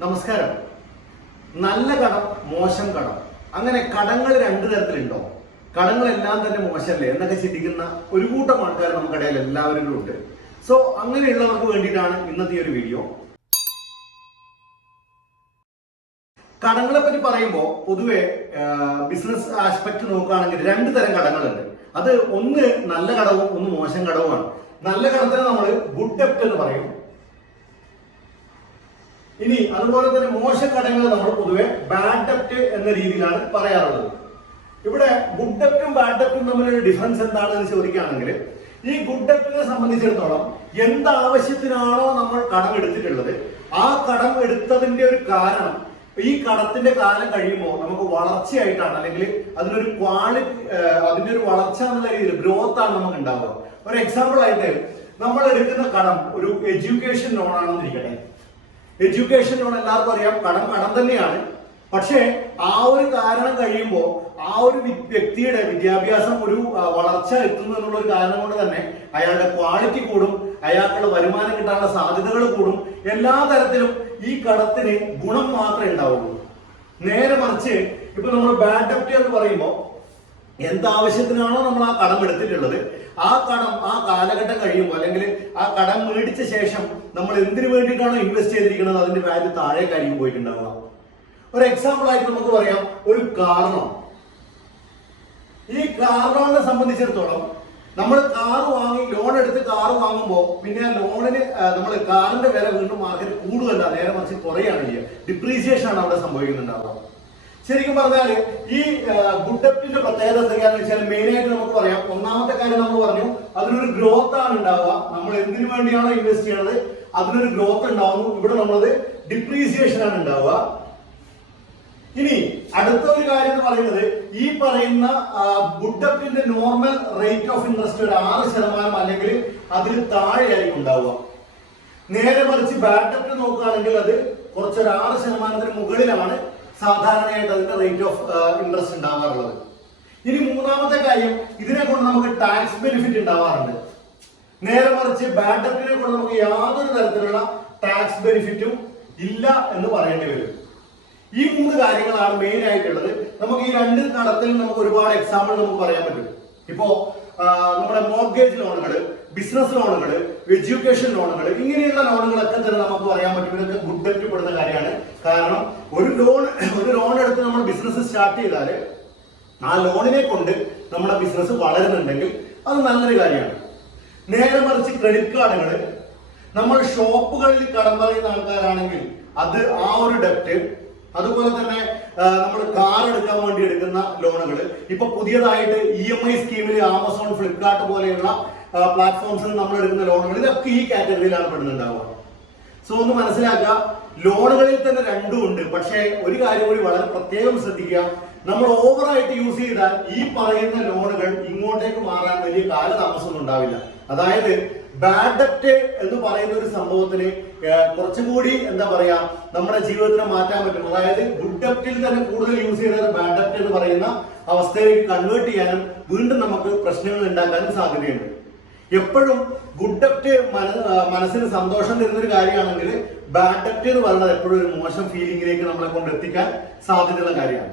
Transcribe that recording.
നമസ്കാരം. നല്ല കടം മോശം കടം. അങ്ങനെ കടങ്ങൾ രണ്ടു തരത്തിലുണ്ടോ? കടങ്ങളെല്ലാം തന്നെ മോശമല്ലേ? എന്നൊക്കെ ചിന്തിക്കുന്ന ഒരു കൂട്ടം ആൾക്കാർ നമുക്കിടയിൽ എല്ലാവരും ഉണ്ട്. സോ അങ്ങനെയുള്ളവർക്ക് വേണ്ടിയിട്ടാണ് ഇന്നത്തെ ഒരു വീഡിയോ കടങ്ങളെ പറ്റി പറയുമ്പോൾ പൊതുവെ ബിസിനസ് ആസ്പെക്ട് നോക്കുകയാണെങ്കിൽ രണ്ട് തരം കടങ്ങളുണ്ട്. അത് ഒന്ന് നല്ല കടവും ഒന്ന് മോശം കടവുമാണ്. നല്ല കടത്തിന് നമ്മൾ ഗുഡ് ഡെപ്റ്റ് എന്ന് പറയും. ഇനി അതുപോലെ തന്നെ മോശം കടങ്ങൾ നമ്മൾ പൊതുവെ ബാഡ് ഡെപ്റ്റ് എന്ന രീതിയിലാണ് പറയാറുള്ളത്. ഇവിടെ ഗുഡ് ഡെപ്റ്റും ബാഡ് ഡെപ്റ്റും തമ്മിലൊരു ഡിഫറൻസ് എന്താണെന്ന് ചോദിക്കുകയാണെങ്കിൽ ഈ ഗുഡ് ഡെപ്റ്റിനെ സംബന്ധിച്ചിടത്തോളം എന്ത് ആവശ്യത്തിനാണോ നമ്മൾ കടം എടുത്തിട്ടുള്ളത്? ആ കടം എടുത്തതിന്റെ ഒരു കാരണം ഈ കടത്തിന്റെ കാലം കഴിയുമ്പോൾ നമുക്ക് വളർച്ചയായിട്ടാണ് അല്ലെങ്കിൽ അതിനൊരു ക്വാളിറ്റി അതിന്റെ ഒരു വളർച്ച എന്നുള്ള രീതിയിൽ ഗ്രോത്ത് ആണ് നമുക്ക് ഉണ്ടാവുക. ഒരു എക്സാമ്പിൾ ആയിട്ട് നമ്മൾ എടുക്കുന്ന കടം ഒരു എഡ്യൂക്കേഷൻ ലോൺ ആണെന്ന് ഇരിക്കട്ടെ എഡ്യൂക്കേഷൻ ലോൺ എല്ലാവർക്കും അറിയാം. കടം കടം തന്നെയാണ്. പക്ഷേ ആ ഒരു കാരണം കഴിയുമ്പോൾ ആ ഒരു വ്യക്തിയുടെ വിദ്യാഭ്യാസം ഒരു വളർച്ച എത്തുന്നു എന്നുള്ള ഒരു കാരണം കൊണ്ട് തന്നെ അയാളുടെ ക്വാളിറ്റി കൂടും അയാൾക്കുള്ള വരുമാനം കിട്ടാനുള്ള സാധ്യതകൾ കൂടും. എല്ലാ തരത്തിലും ഈ കടത്തിന് ഗുണം മാത്രമേ ഉണ്ടാവുള്ളൂ നേരെ മറിച്ച് ഇപ്പൊ നമ്മൾ ബാഡ് ഡെപ്റ്റ് എന്ന് പറയുമ്പോൾ എന്താവശ്യത്തിനാണോ നമ്മൾ ആ കടം എടുത്തിട്ടുള്ളത്. ആ കടം ആ കാലഘട്ടം കഴിയുമ്പോൾ അല്ലെങ്കിൽ ആ കടം മേടിച്ച ശേഷം നമ്മൾ എന്തിനു വേണ്ടിയിട്ടാണോ ഇൻവെസ്റ്റ് ചെയ്തിരിക്കുന്നത്? അതിന്റെ വാല്യൂ താഴേക്കായിരിക്കും പോയിട്ടുണ്ടാവുക. ഒരു എക്സാമ്പിൾ ആയിട്ട് നമുക്ക് പറയാം. ഒരു കാരണം ഈ കാറിനെ സംബന്ധിച്ചിടത്തോളം നമ്മൾ കാർ വാങ്ങി ലോൺ എടുത്ത് കാർ വാങ്ങുമ്പോൾ പിന്നെ ആ ലോണിന് നമ്മൾ കാറിന്റെ വില വീണ്ടും മാർക്കറ്റ് കൂടുകയല്ല നേരെ മറിച്ച് കുറയാണ് ചെയ്യുക. ഡിപ്രീസിയേഷൻ ആണ് അവിടെ സംഭവിക്കുന്നുണ്ടാവുക. ശരിക്കും പറഞ്ഞാൽ ഈ ഗുഡപ്പിന്റെ പ്രത്യേകത എന്തൊക്കെയാന്ന് വെച്ചാൽ മെയിൻ ആയിട്ട് നമുക്ക് പറയാം. ഒന്നാമത്തെ കാര്യം നമ്മൾ പറഞ്ഞു അതിനൊരു ഗ്രോത്ത് ആണ് ഉണ്ടാവുക. നമ്മൾ എന്തിനു വേണ്ടിയാണോ ഇൻവെസ്റ്റ് ചെയ്യണത്? അതിനൊരു ഗ്രോത്ത് ഉണ്ടാവുന്നു. ഇവിടെ നമ്മളത് ഡിപ്രീസിയേഷൻ ആണ് ഉണ്ടാവുക. ഇനി അടുത്ത ഒരു കാര്യം എന്ന് പറയുന്നത് ഈ പറയുന്ന ഗുഡപ്പിന്റെ നോർമൽ റേറ്റ് ഓഫ് ഇൻട്രസ്റ്റ് ഒരു ആറ് ശതമാനം അല്ലെങ്കിൽ അതിൽ താഴെയായിരിക്കും ഉണ്ടാവുക. നേരെ മറിച്ച് ബാഡ് ഡെപ്റ്റ് നോക്കുകയാണെങ്കിൽ അത് കുറച്ചൊരു ആറ് ശതമാനത്തിന് മുകളിലാണ്. സാധാരണയായിട്ട് അതിന്റെ റേറ്റ് ഓഫ് ഇൻട്രസ്റ്റ് ഉണ്ടാവാറുള്ളത്. ഇനി മൂന്നാമത്തെ കാര്യം ഇതിനെ കൊണ്ട് നമുക്ക് ടാക്സ് ബെനിഫിറ്റ് ഉണ്ടാവാറുണ്ട്. നേരെ മറിച്ച് ബാഡ് കൊണ്ട് നമുക്ക് യാതൊരു തരത്തിലുള്ള ടാക്സ് ബെനിഫിറ്റും ഇല്ല എന്ന് പറയേണ്ടി വരും. ഈ മൂന്ന് കാര്യങ്ങളാണ് മെയിൻ ആയിട്ടുള്ളത്. നമുക്ക് ഈ രണ്ട് തടത്തിൽ നമുക്ക് ഒരുപാട് എക്സാമ്പിൾ നമുക്ക് പറയാൻ പറ്റും. ഇപ്പോ നമ്മുടെ മോർഗേജ് ലോണുകൾ ബിസിനസ് ലോണുകൾ എഡ്യൂക്കേഷൻ ലോണുകൾ ഇങ്ങനെയുള്ള ലോണുകളൊക്കെ തന്നെ നമുക്ക് പറയാൻ പറ്റും. ഇതൊക്കെ ഗുഡ് ഡെറ്റ് പെടുന്ന കാര്യമാണ്. കാരണം ഒരു ലോൺ ഒരു ലോൺ എടുത്ത് നമ്മൾ ബിസിനസ് സ്റ്റാർട്ട് ചെയ്താൽ ആ ലോണിനെ കൊണ്ട് നമ്മുടെ ബിസിനസ് വളരുന്നുണ്ടെങ്കിൽ അത് നല്ലൊരു കാര്യമാണ്. നേരെ മറിച്ച് ക്രെഡിറ്റ് കാർഡുകൾ നമ്മൾ ഷോപ്പുകളിൽ കടം പറയുന്ന ആൾക്കാരാണെങ്കിൽ അത് ആ ഒരു ഡെപ്റ്റ് അതുപോലെ തന്നെ നമ്മൾ കാർ എടുക്കാൻ വേണ്ടി എടുക്കുന്ന ലോണുകൾ ഇപ്പൊ പുതിയതായിട്ട് ഇ എം ഐ സ്കീമിൽ ആമസോൺ ഫ്ലിപ്കാർട്ട് പോലെയുള്ള പ്ലാറ്റ്ഫോംസിൽ നമ്മൾ എടുക്കുന്ന ലോണുകൾ ഇതൊക്കെ ഈ കാറ്റഗറിയിലാണ് പെടുന്നുണ്ടാവുക. സോ ഒന്ന് മനസ്സിലാക്കുക ലോണുകളിൽ തന്നെ രണ്ടും ഉണ്ട്. പക്ഷേ ഒരു കാര്യം കൂടി വളരെ പ്രത്യേകം ശ്രദ്ധിക്കുക. നമ്മൾ ഓവറായിട്ട് യൂസ് ചെയ്താൽ ഈ പറയുന്ന ലോണുകൾ ഇങ്ങോട്ടേക്ക് മാറാൻ വലിയ കാലതാമസമൊന്നും ഉണ്ടാവില്ല. അതായത് ബാഡ് ഡെപ്റ്റ് എന്ന് പറയുന്ന ഒരു സംഭവത്തിന് കുറച്ചും കൂടി എന്താ പറയാ നമ്മുടെ ജീവിതത്തിനെ മാറ്റാൻ പറ്റും. അതായത് ഗുഡ് ഡെപ്റ്റിൽ തന്നെ കൂടുതൽ യൂസ് ചെയ്തത് ബാഡ് ഡെപ്റ്റ് എന്ന് പറയുന്ന അവസ്ഥയിലേക്ക് കൺവേർട്ട് ചെയ്യാനും വീണ്ടും നമുക്ക് പ്രശ്നങ്ങൾ ഉണ്ടാക്കാനും സാധ്യതയുണ്ട്. എപ്പോഴും ഗുഡ് ഡെപ്റ്റ് മനസ്സിന് സന്തോഷം തരുന്ന ഒരു കാര്യമാണെങ്കിൽ ബാഡ് ഡെപ്റ്റ് എന്ന് പറയുന്നത് എപ്പോഴും ഒരു മോശം ഫീലിംഗിലേക്ക് നമ്മളെ കൊണ്ട് എത്തിക്കാൻ സാധ്യതയുള്ള കാര്യമാണ്.